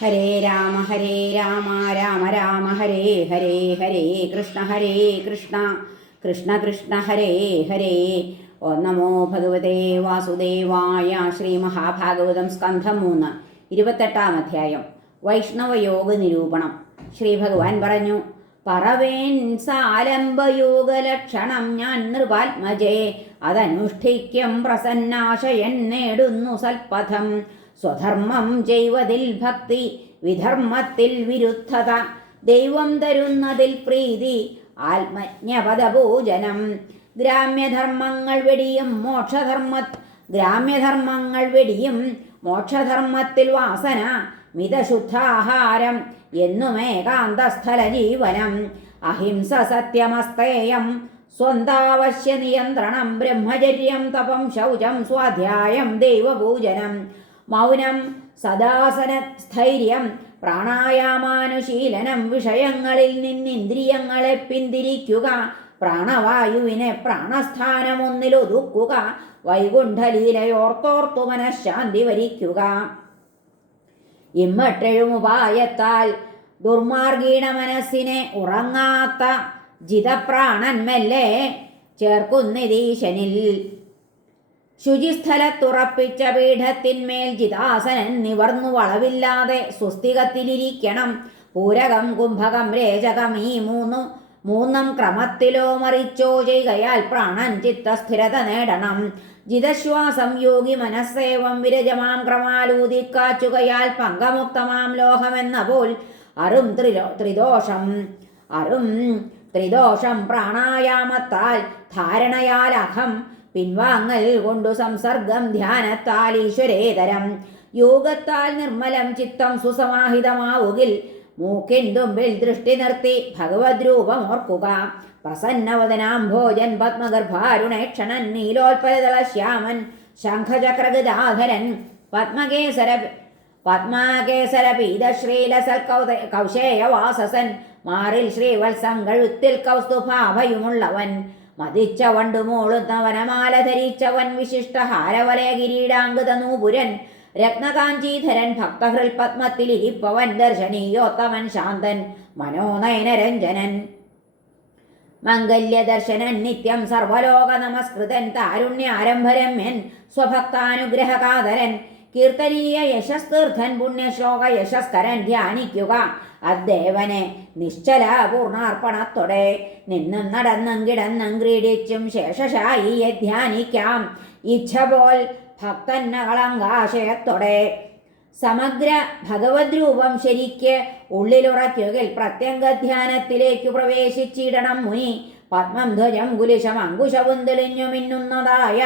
ഹരേ രാമ ഹരേ രാമ രാമ രാമ ഹരേ ഹരേ ഹരേ കൃഷ്ണ ഹരേ കൃഷ്ണ കൃഷ്ണ കൃഷ്ണ ഹരേ ഹരേ. ഓ നമോ ഭഗവതേ വാസുദേവായ ശ്രീ മഹാഭാഗവതം സ്കന്ധം മൂന്ന് ഇരുപത്തെട്ടാം അധ്യായം വൈഷ്ണവ യോഗ നിരൂപണം. ശ്രീ ഭഗവാൻ പറഞ്ഞു പറവേൻ സാലംബയോഗലക്ഷണം ഞാൻ നൃപാത്മജേ അതനുഷ്ഠിക്കും പ്രസന്നാശയൻ നേടുന്നു സൽപഥം. സ്വധർമ്മം ജൈവതിൽ ഭക്തി വിധർമ്മത്തിൽ വിരുദ്ധത ദൈവം തരുന്നതിൽ പ്രീതി ആത്മജ്ഞപദപൂജനം. ഗ്രാമ്യധർമ്മങ്ങൾ വെടിയും മോക്ഷധർമ്മ ഗ്രാമ്യധർമ്മങ്ങൾ വെടിയും മോക്ഷധർമ്മത്തിൽ വാസന മിതശുദ്ധാഹാരം എന്നുമേകാന്തസ്ഥല ജീവനം അഹിംസ സത്യമസ്തേയം സ്വന്താവശ്യ നിയന്ത്രണം ബ്രഹ്മചര്യം തപം ശൗചം സ്വാധ്യായം ദൈവപൂജനം. മൗനം സദാസന സ്ഥൈര്യം പ്രാണായാമാനുശീലനം വിഷയങ്ങളിൽ നിന്നിന്ദ്രിയങ്ങളെ പിന്തിരിക്കുക പ്രാണവായുവിനെ പ്രാണസ്ഥാനമൊന്നിലൊതുക്കുക വൈകുണ്ഠലീലയോർത്തോർത്തു മനഃശാന്തി വരിക്കുക. ഇമ്മട്ടെഴുമുപായത്താൽ ദുർമാർഗീണ മനസ്സിനെ ഉറങ്ങാത്ത ജിതപ്രാണൻ മെല്ലെ ശുചിസ്ഥലത്തുറപ്പിച്ച പീഠത്തിന്മേൽ ജിതാസനൻ നിവർന്നു വളവില്ലാതെ സുസ്ഥികത്തിലിരിക്കണം. പൂരകം കുംഭകം രേചകം ഈ മൂന്നു മൂന്നും ക്രമത്തിലോ മറിച്ചോ ചെയ്കയാൽ പ്രാണൻ ചിത്തസ്ഥിരത നേടണം. ജിതശ്വാസം യോഗി മനസ്സേവം വിരജമാം ക്രമാലൂതിക്കാച്ചുകയാൽ പങ്കമുക്തമാം ലോഹമെന്ന പോൽ അറും ത്രിലോ ത്രിദോഷം അറും ത്രിദോഷം പ്രാണായാമത്താൽ ധാരണയാൽ അഹം പിൻവാങ്ങൽ കൊണ്ടു സംസർഗം ധ്യാനത്താൽ ഈശ്വരേതരം യോഗത്താൽ നിർമ്മലം ചിത്തം സുസമാഹിതമാവുകിൽ മൂക്കിൻതുമ്പിൽ ദൃഷ്ടി നിർത്തി ഭഗവത് രൂപം ഓർക്കുക. പ്രസന്നവദനാം ഭോജൻ പത്മഗർഭാരുണേക്ഷണൻ നീലോത്പലതള ശ്യാമൻ ശംഖചക്രഗദാധരൻ പത്മകേസര പത്മാകേസര പീതശ്രീലസൽ കൗത കൗശേയവാസസൻ മാറിൽ ശ്രീവത്സങ്കഴുത്തിൽ കൗസ്തുഭാവയുമുള്ളവൻ മതിച്ച വണ്ടു മൂളുന്നവനമാല ധരിച്ചവൻ വിശിഷ്ടഹാരവലയ കിരീടാംഗത നൂപുരൻ രത്നകാഞ്ചീധരൻ ഭക്തഹൃൽ പത്മത്തിലിരിപ്പവൻ ദർശനീയോത്തമൻ ശാന്തൻ മനോനയനരഞ്ജനൻ. മംഗല്യദർശനൻ നിത്യം സർവലോക നമസ്കൃതൻ താരുണ്യാരംഭരമ്യൻ സ്വഭക്താനുഗ്രഹകാതരൻ. കീർത്തനീയ യശസ്തീർത്ഥൻ പുണ്യശ്ലോക യശസ്കരൻ ധ്യാനിക്കുക. അദ്ദേവനെ നിശ്ചല പൂർണാർപ്പണത്തോടെ നിന്നും നടന്നും കിടന്നും ക്രീഡിച്ചും ശേഷശായിയെ ധ്യാനിക്കാം. ഇച്ഛ പോൽ ഭക്തന്നകളങ്കാശയത്തോടെ സമഗ്ര ഭഗവത് രൂപം ശരിക്ക് ഉള്ളിലുറയ്ക്കുകിൽ പ്രത്യംഗധ്യാനത്തിലേക്കു പ്രവേശിച്ചിടണം മുനി. പത്മം ധ്വജം കുലിശം അങ്കുശവും തെളിഞ്ഞു മിന്നുന്നതായ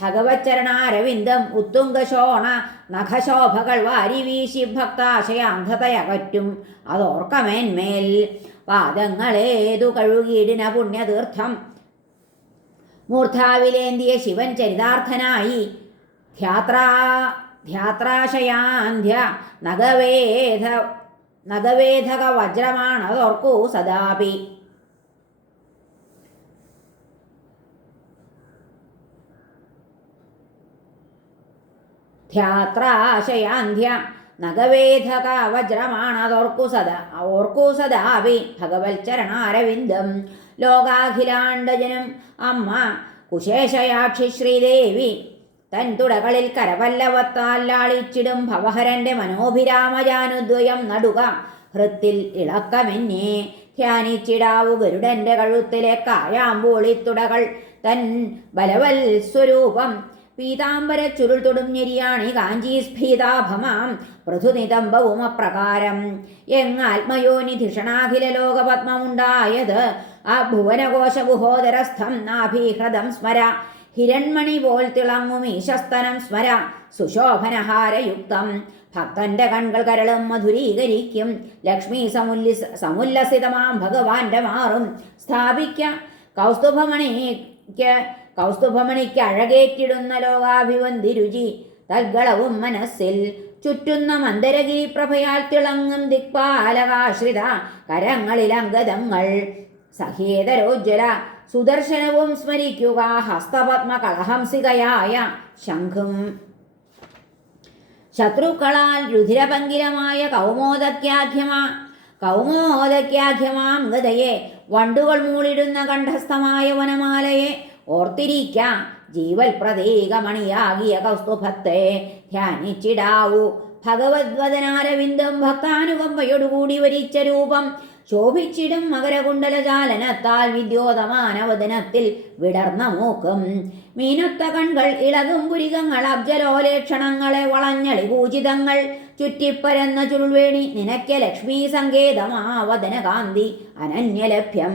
ഭഗവച്ചരണാരവിന്ദം ഉത്തുംഗശോണ നഖശോഭകൾ വാരി വീശി ഭക്താശയാന്ധതയകറ്റും അതോർക്കമേന്മേൽ പാദങ്ങളേതു കഴുകിയിടിന പുണ്യതീർത്ഥം. മൂർധാവിലേന്തിയ ശിവൻ ചരിതാർത്ഥനായി ധ്യാത്രാ ധ്യാത്രാശയാന്ധ്യ നഗവേധ നഗവേധക വജ്രമാണതോർക്കൂ സദാപി. ധ്യാത്രാശയാന്ധ്യ. നഗവേധക വജ്രമാണതോർക്കു സദാ ഓർക്കു സദാപി ഭഗവത്ചരണാരവിന്ദം. ലോകാഖിലാണ്ടജനം അമ്മ കുശേഷയാക്ഷി ശ്രീദേവി. തൻ തുടകളിൽ കരപല്ലവത്താൽ ലാളിച്ചിടും ഭവഹരന്റെ മനോഭിരാമജാനുദ്വയം നടുക. ഹൃത്തിൽ ഇളക്കമെന്നെ ധ്യാനിച്ചിടാവു ഗരുഡന്റെ കഴുത്തിലെ കായാമ്പൂളിത്തുടകൾ തൻ ബലവൽ സ്വരൂപം പീതാംബര ചുരുൾ തൊടുഞ്ഞെരിയാണി കാഞ്ചി സ്ഫീതാഭമാം പൃഥുനിതംബവും അപ്രകാരം. എങ്ങാത്മയോനി ധിഷണാഖില ലോകപത്മമുണ്ടായത്. ആ ഭുവനകോശ ഗുഹോദരസ്ഥം നാഭീഹൃതം സ്മര. ഹിരൺമണി പോൽ തിളങ്ങും ഈശസ്തനം സ്മര. സുശോഭനഹാരയുക്തം. ഭക്തന്റെ കൺകൾ കരളും മധുരീകരിക്കും. ലക്ഷ്മി സമുല്ലി സമുല്ലസിതമാം ഭഗവാന്റെ മാറും. സ്ഥാപിക്ക കൗസ്തുഭമണിക്ക് അഴകേറ്റിടുന്ന ലോകാഭിവന്തി രുചി തൽഗളവും മനസ്സിൽ ചുറ്റുന്ന മന്ദരഗിരി പ്രഭയാൽ തിളങ്ങും ദിക്പാലകാശ്രിത കരങ്ങളിൽ അംഗതങ്ങൾ. സഹേതരോജ്വല സുദർശനവും സ്മരിക്കുക ഹസ്തപത്മ കളഹംസികയായ ശംഖും. ശത്രുക്കളാൽ രുധിരപങ്കിലമായ കൗമോദക്യാഖ്യമാ കൗമോദക്യാഖ്യമാം ഗതയെ വണ്ടുകൾ മൂളിടുന്ന കണ്ഠസ്ഥമായ വനമാലയെ ഓർത്തിരിക്ക. ജീവൽ പ്രതീകമണിയാകിയ കൗസ്തുഭത്തെ ധ്യാനിച്ചിടാവൂ. ഭഗവദ്വദനാരവിന്ദം ഭക്താനുകമ്പയോടുകൂടി വരിച്ച രൂപം ശോഭിച്ചിടും മകരകുണ്ടലജാലനത്താൽ വിദ്യോതമാനവദനത്തിൽ വിടർന്ന മൂക്കും. മീനൊത്ത കൺകൾ ഇളകും പുരികങ്ങൾ അബ്ജലോലേക്ഷണങ്ങളെ വളഞ്ഞളി പൂജിതങ്ങൾ. ചുറ്റിപ്പരന്ന ചുരുൾവേണി നിനയ്ക്ക ലക്ഷ്മീ സങ്കേതമാവദന കാന്തി അനന്യലഭ്യം.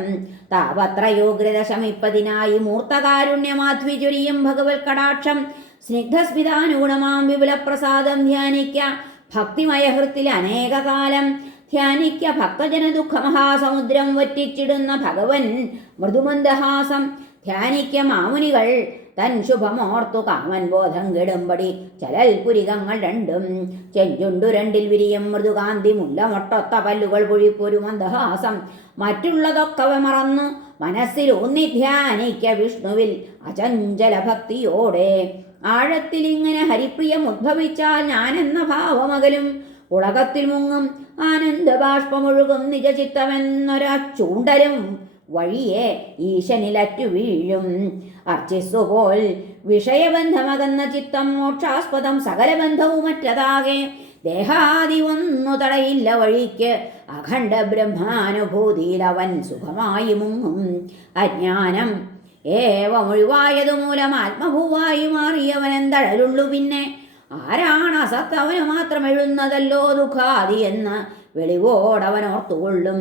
താപത്രയോഗ്രത ശമിപ്പതിനായി മൂർത്തകാരുണ്യമാധ്വിചുരിയും ഭഗവത് കടാക്ഷം. സ്നിഗ്ധസ്മിതാനുഗുണമാം വിപുലപ്രസാദം ധ്യാനിക്ക ഭക്തിമയഹൃത്തിൽ അനേകകാലം. ധ്യാനിക്ക ഭക്തജന ദുഃഖമഹാസമുദ്രം വറ്റിച്ചിടുന്ന ഭഗവൻ മൃദുമന്ദഹാസം. ധ്യാനിക്ക മാമുനികൾ തൻ ശുഭമോർത്തു കാമൻ ബോധം കെടുമ്പടി ചലൽ പുരികങ്ങൾ രണ്ടും ചെഞ്ചുണ്ടു രണ്ടിൽ വിരിയും മൃദുകാന്തി മുല്ലമൊട്ടൊത്ത പല്ലുകൾ പൊഴിപ്പൊരു മന്ദഹാസം. മറ്റുള്ളതൊക്കെ മറന്നു മനസ്സിൽ ഊന്നി ധ്യാനിക്ക വിഷ്ണുവിൽ അചഞ്ചല ഭക്തിയോടെ ആഴത്തിൽ ഇങ്ങനെ ഹരിപ്രിയം ഉദ്ഭവിച്ചാൽ ഞാനെന്ന ഭാവമകലും ഉളകത്തിൽ മുങ്ങും. ആനന്ദ ബാഷ്പമൊഴുകും നിജചിത്തമെന്നൊരാ ചൂണ്ടലും വഴിയെ ഈശനിലറ്റു വീഴും. അർച്ചിസുപോൽ വിഷയബന്ധമകന്ന ചിത്തം മോക്ഷാസ്പദം സകലബന്ധവും മറ്റതാകെ ദേഹാദി ഒന്നു തടയില്ല വഴിക്ക്. അഖണ്ഡ ബ്രഹ്മാനുഭൂതിയിൽ അവൻ സുഖമായി മുങ്ങും. അജ്ഞാനം ഏവമൊഴിവായതുമൂലം ആത്മഭൂവായി മാറിയവനെന്തഴലുള്ളു പിന്നെ. ആരാണ് അസത്ത് അവന് മാത്രം എഴുന്നതല്ലോ ദുഃഖാതി എന്ന് വെളിവോടവനോർത്തുകൊള്ളും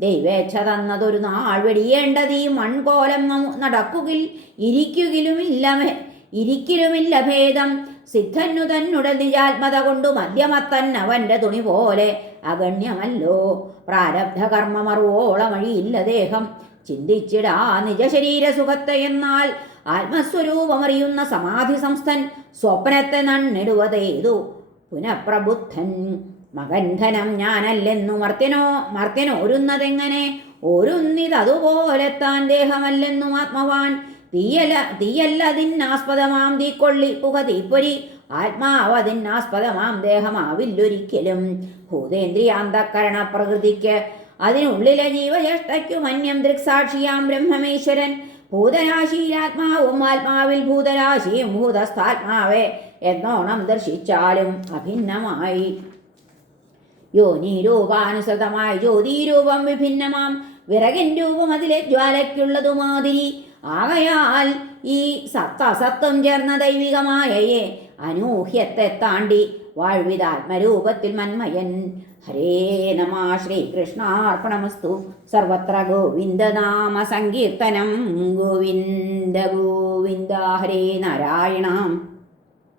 ദൈവേച്ഛ തന്നതൊരു നാൾ വെടിയേണ്ടത് ഈ മൺകോലം നടക്കുകിൽ ഇരിക്കുകിലുമില്ല ഇരിക്കലുമില്ല ഭേദം. സിദ്ധന്നു തന്നുടെ നിജാത്മത കൊണ്ടു മധ്യമത്തൻ അവന്റെ തുണി പോലെ അഗണ്യമല്ലോ. പ്രാരബ്ധ കർമ്മമറുവോളമഴിയില്ല ദേഹം. ചിന്തിച്ചിടാ നിജശരീര സുഖത്തെ എന്നാൽ ആത്മസ്വരൂപമറിയുന്ന സമാധി സംസ്ഥൻ സ്വപ്നത്തെ നണ്ണിടുവതേതു പുനഃപ്രബുദ്ധൻ മകൻ ധനം ഞാനല്ലെന്നു മർത്യനോ മർത്യനോരുന്നതെങ്ങനെ ഒരുന്നിതതുപോലെ താൻ ദേഹമല്ലെന്നും ആത്മവാൻ. തീയല തീയല്ലതിന്നാസ്പദമാം തീക്കൊള്ളി പുക തീപ്പൊരി. ആത്മാവതിന്നാസ്പദമാം ദേഹമാവില്ലൊരിക്കലും. ഭൂതേന്ദ്രിയാന്തക്കരണ പ്രകൃതിക്ക് അതിനുള്ളിലെ ജീവചേഷ്ടയ്ക്കു മന്യം ദൃക്സാക്ഷിയാം ബ്രഹ്മമേശ്വരൻ. ഭൂതരാശിയിലാത്മാവും ആത്മാവിൽ ഭൂതരാശിയും ഭൂതസ്ഥാത്മാവേ എന്നോണം ദർശിച്ചാലും അഭിന്നമായി. യോനിരൂപാനുസൃതമായി ജ്യോതിരൂപം വിഭിന്നമാം. വിറകിൻ രൂപം അതിലെ ജ്വാലയ്ക്കുള്ളതു മാതിരി ആകയാൽ ഈ സത്തസത്വം ചേർന്ന ദൈവികമായയെ അനൂഹ്യത്തെ താണ്ടി വാഴ്വിതാത്മരൂപത്തിൽ മന്മയൻ. ഹരേ നമ ശ്രീകൃഷ്ണാർപ്പണമസ്തു സർവത്ര ഗോവിന്ദനാമ സങ്കീർത്തനം ഗോവിന്ദ ഗോവിന്ദ ഹരേ നാരായണ.